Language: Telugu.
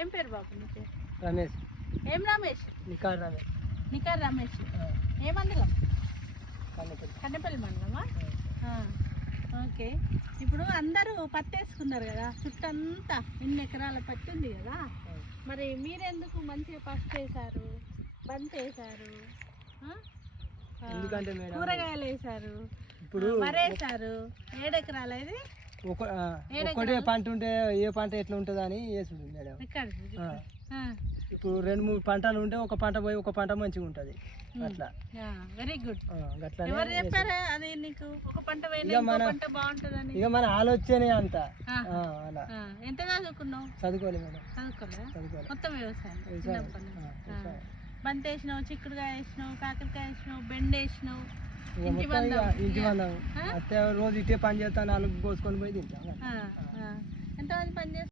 ఏం పేరు బాబు నీ పేరు? రమేష్. ఏం రమేష్? నికార్ రమేష్. నికార్ రమేష్. ఏ మండలం? కన్నెపల్లి. కన్నెపల్లి మండలమా? ఓకే. ఇప్పుడు అందరూ పత్తి వేసుకున్నారు కదా, చుట్టంతా ఇన్ని ఎకరాల పత్తి ఉంది కదా, మరి మీరెందుకు మంచిగా పసుపు వేశారు, బంతి వేశారు, ఎందుకంటే మేడం కూరగాయలు వేశారు, ఇప్పుడు మరేశారు? 7 ఎకరాలు ఇది. ఒకటే పంట ఉంటే ఏ పంట ఎట్లా ఉంటుంది అని వేసుడు మేడం. ఇప్పుడు 2-3 పంటలు ఉంటే ఒక పంట పోయి ఒక పంట మంచిగా ఉంటుంది అట్లా. Very good. ఎవరు చెప్పారు అది నీకు? ఒక పంట పంట బాగుంటుందని ఇక మన ఆలోచనే అంత అలా. ఎంత చదువుకున్నావు? చదువుకోలేదు మేడం. చదువుకోలే. మొత్తం వ్యవసాయం. బంతి వేసినావు, చిక్కుడుకాయ వేసినావు, కాకరకాయ వేసినావు, బెండ వేసినావు, ఇంటి వాళ్ళం అత్తే రోజు ఇట్టే పని చేస్తాను, 4 కోసుకొని పోయి తింటాం. ఎంతమంది పని చేస్తావు?